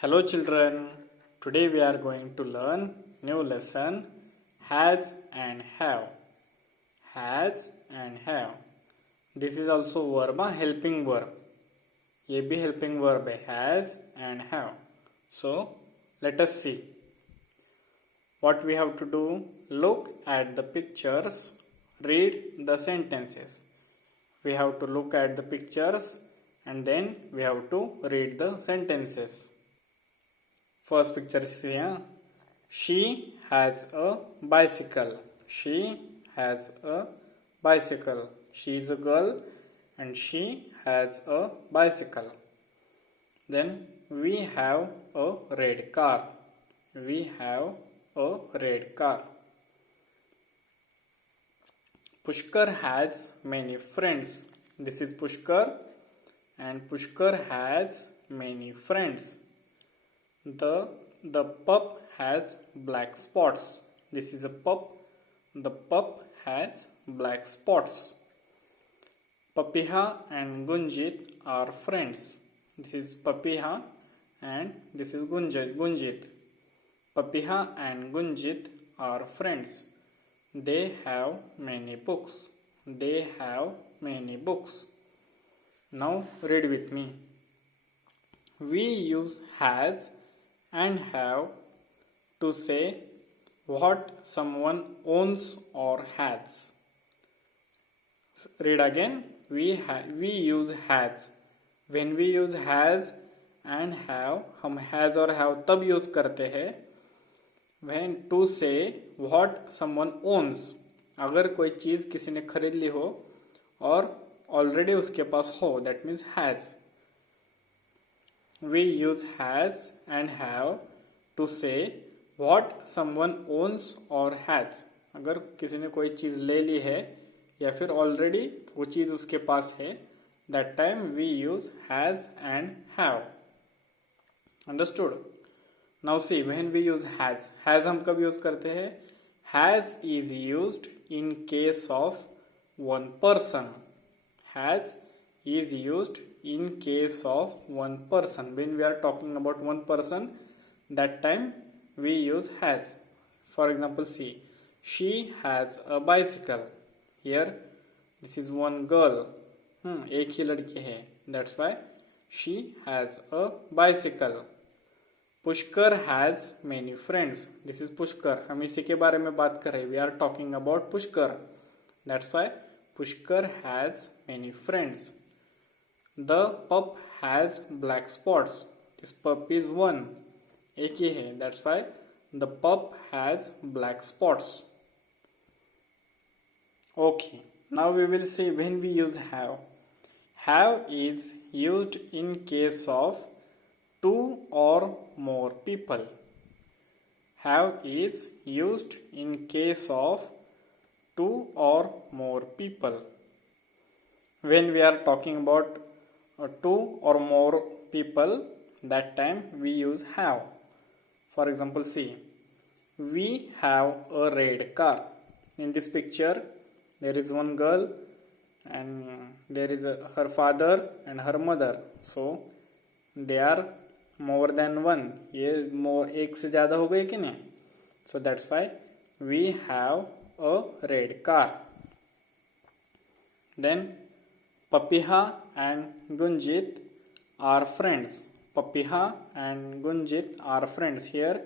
Hello children, today we are going to learn new lesson has and have. Has and have. This is also verb, helping verb. ये भी helping verb है, has and have. So let us see what we have to do. Look at the pictures, read the sentences. We have to look at the pictures and then we have to read the sentences. First picture is here. She has a bicycle. She has a bicycle. She is a girl and she has a bicycle. Then we have a red car. We have a red car. Pushkar has many friends. This is Pushkar and Pushkar has many friends. The pup has black spots. This is a pup. The pup has black spots. Papiha and Gunjit are friends. This is Papiha and this is Gunjit. Papiha and Gunjit are friends. They have many books. They have many books. Now read with me. We use has and have to say what someone owns or has. Read again. We use has. When we use has and have, हम has और have तब use करते हैं when to say what someone owns. अगर कोई चीज किसी ने खरीद ली हो और ऑलरेडी उसके पास हो, that means has. We use has and have to say what someone owns or has. अगर किसी ने कोई चीज ले ली है या फिर ऑलरेडी वो चीज उसके पास है, that time we use has and have. Understood? Now see, when we use has हम कब यूज करते हैं? Has is used in case of one person. Has is used in case of one person. When we are talking about one person, that time we use has. For example, see, she has a bicycle. Here, this is one girl. एक ही लड़की है. That's why she has a bicycle. Pushkar has many friends. This is Pushkar. हम इसी के बारे में बात कर रहे हैं. We are talking about Pushkar. That's why Pushkar has many friends. The pup has black spots. This pup is one. एक ही है. That's why the pup has black spots. Okay. Now we will see when we use have. Have is used in case of two or more people. Have is used in case of two or more people. When we are talking about two or more people, that time we use have. For example, see, we have a red car. In this picture, there is one girl and there is her father and her mother. So, they are more than one. ये more एक से ज़्यादा हो गए कि नहीं? So that's why we have a red car. Then Papiha and Gunjit are friends. Papiha and Gunjit are friends. Here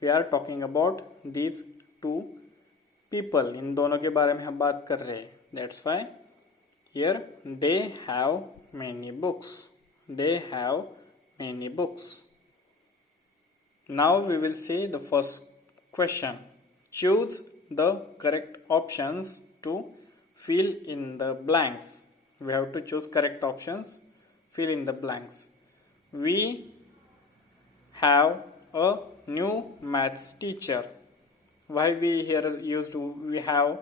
we are talking about these two people. इन दोनों के बारे में हम बात कर रहे हैं. That's why here they have many books. They have many books. Now we will see the first question. Choose the correct options to fill in the blanks. We have to choose correct options. Fill in the blanks. We have a new maths teacher. Why we here used we have?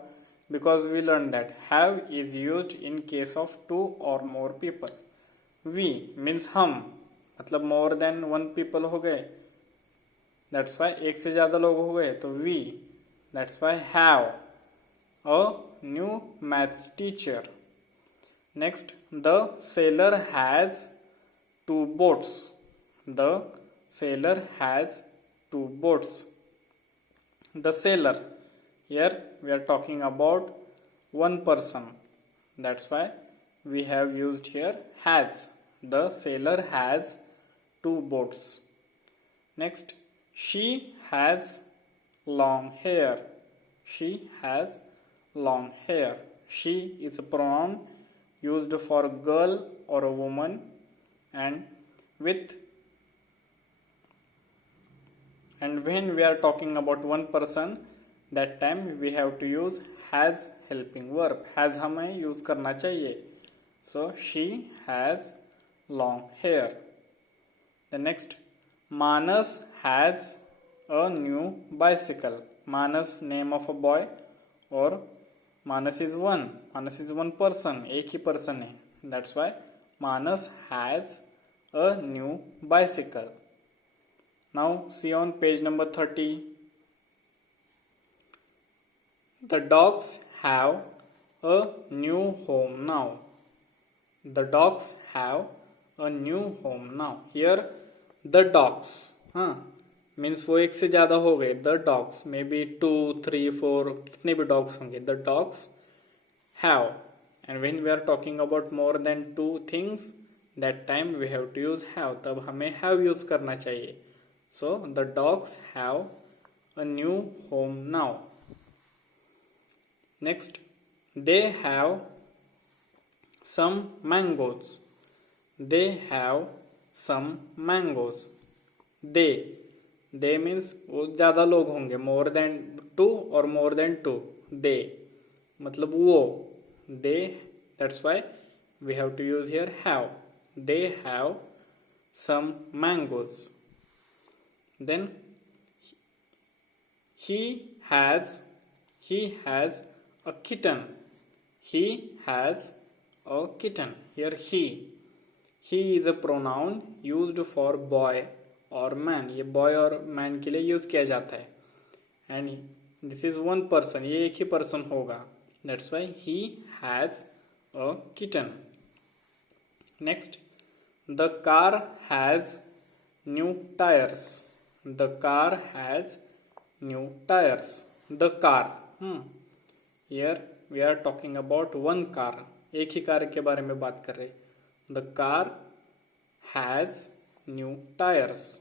Because we learned that have is used in case of two or more people. We means हम, मतलब more than one people हो गए. That's why एक से ज़्यादा लोग हो गए तो we. That's why have a new maths teacher. Next, the sailor has two boats. The sailor has 2 boats. The sailor, here we are talking about one person, that's why we have used here has. The sailor has 2 boats. Next, she has long hair. She has long hair. She is a pronoun used for a girl or a woman, and when we are talking about one person, that time we have to use has helping verb. has हमें use करना चाहिए. So she has long hair. The next, Manas has a new bicycle. Manas name of a boy, or Manas is one. Manas is one person. एक ही person है. That's why Manas has a new bicycle. Now see on page number 30. The dogs have a new home now. The dogs have a new home now. Here the dogs means वो एक से ज्यादा हो गए. The dogs maybe 2, 3, 4 कितने भी dogs होंगे. The dogs have, and when we are talking about more than 2 things, that time we have to use have. तब हमें have use करना चाहिए. So the dogs have a new home now. Next, they have some mangoes. They have some mangoes. They means वो ज़्यादा लोग होंगे. more than 2 or more than 2. They मतलब वो. They, that's why we have to use here have. They have some mangoes. Then he has a kitten. He has a kitten. Here he is a pronoun used for boy or man. ये boy और man के लिए use किया जाता है. And this is one person. ये एक ही person होगा. That's why he has a kitten. Next, the car has new tires. The car has new tires. The car. Here we are talking about one car. एक ही car के बारे में बात कर रहे. The car has new tires.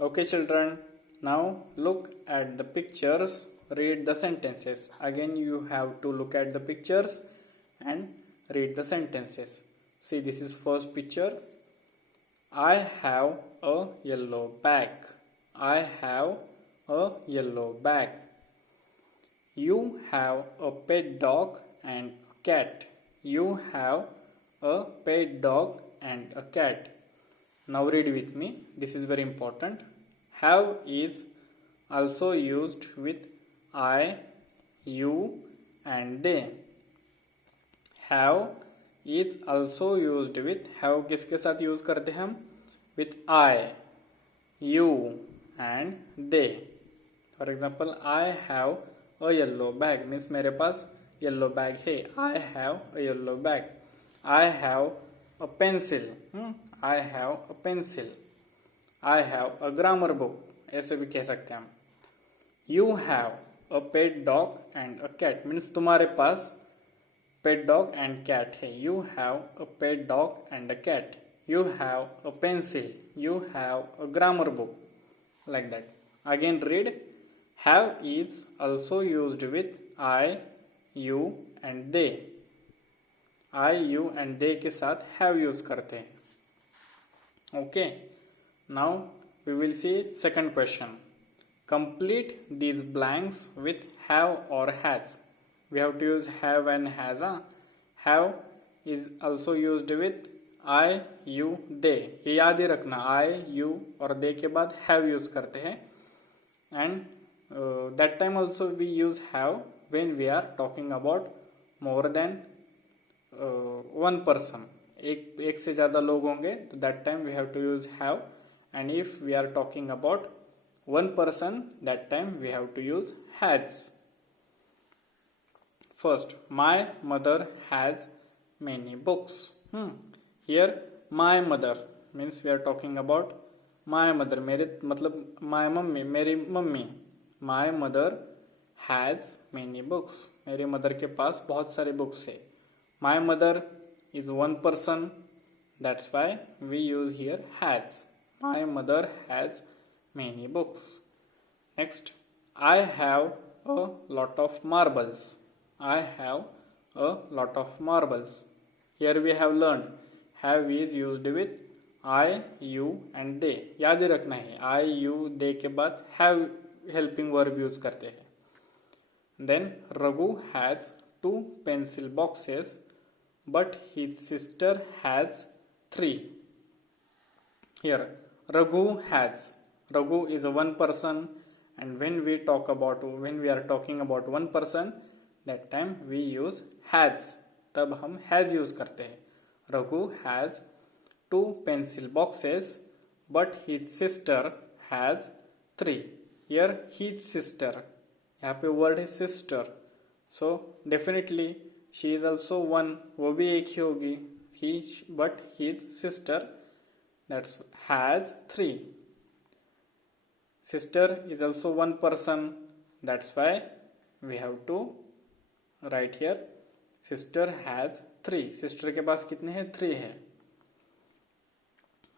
Okay children, now look at the pictures, read the sentences. Again you have to look at the pictures and read the sentences. See, this is first picture. I have a yellow bag. I have a yellow bag. You have a pet dog and a cat. You have a pet dog and a cat. Now read with me. This is very important. Have is also used with I, you and they. Have is also used with, have किसके साथ use करते हैं हम? With I, you and they. For example, I have a yellow bag means मेरे पास yellow bag है. I have a yellow bag. I have a pencil. I have a pencil. I have a grammar book. ऐसे भी कह सकते हैं हम. You have a pet dog and a cat means तुम्हारे पास pet dog and cat है. You have a pet dog and a cat. You have a pencil. You have a grammar book. Like that. Again read. Have is also used with I, you and they. I, you and they के साथ have use करते हैं. Okay. Now we will see second question. Complete these blanks with have or has. We have to use have and has. Have is also used with I, you, they. ये याद ही रखना. I, you और they के बाद have use करते हैं. And that time also we use have when we are talking about more than one person. एक से ज़्यादा लोग होंगे तो that time we have to use have. And if we are talking about one person, that time we have to use has. First, my mother has many books. Here my mother means we are talking about my mother, मेरे मतलब my mummy, मेरी मम्मी. My mother has many books, मेरी mother के पास बहुत सारे books है. My mother is one person, that's why we use here has. My mother has many books. Next, I have a lot of marbles. I have a lot of marbles. Here we have learned have is used with I, you and they. याद ही रखना है I, you, they के बाद have helping verb use करते हैं. Then Raghu has 2 pencil boxes, but his sister has 3. Here Raghu has. Raghu is a one person. And when we are talking about one person, that time we use has. तब हम has use करते हैं. Raghu has 2 pencil boxes, but his sister has 3. Here his sister, यहाँ पे word है sister, so definitely she is also one, वो भी एक ही होगी. But his sister that's has 3. Sister is also one person, that's why we have to write here sister has 3. Sister के पास कितने हैं? 3 है.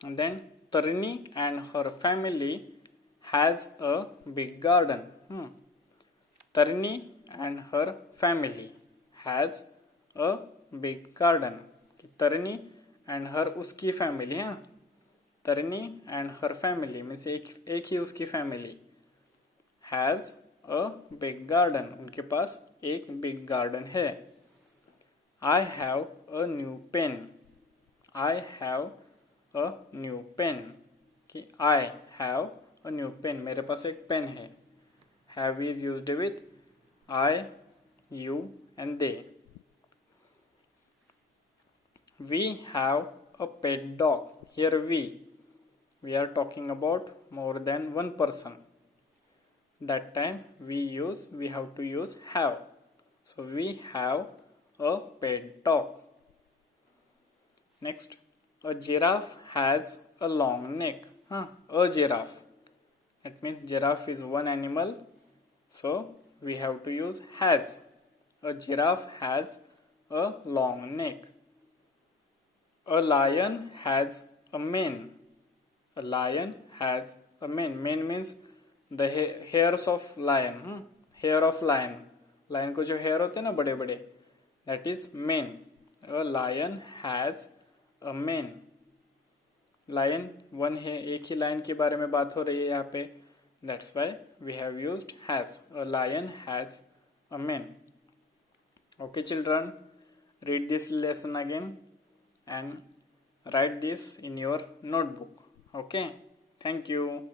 And then Tarini and her family has a big garden. Tarini and her family has a big garden. Tarini and her उसकी family है. Tarini and her family means एक ही उसकी family has a big garden. उनके पास एक big garden है. I have a new pen. I have a new pen. कि I have a new pen. मेरे पास एक पेन है. Have is used with I, you and they. We have a pet dog. Here we are talking about more than one person. That time we have to use have. So we have a pet dog. Next, a giraffe has a long neck. A giraffe, that means giraffe is one animal, so we have to use has. A giraffe has a long neck. A lion has a mane. A lion has a mane. Mane means the hairs of lion. Hair of lion. Lion को जो hair होते हैं ना बड़े बड़े, that is mane. A lion has a mane. Lion one है, एक ही lion के बारे में बात हो रही है यहाँ पे. That's why we have used has. A lion has a mane. Okay children, read this lesson again and write this in your notebook. Okay, thank you.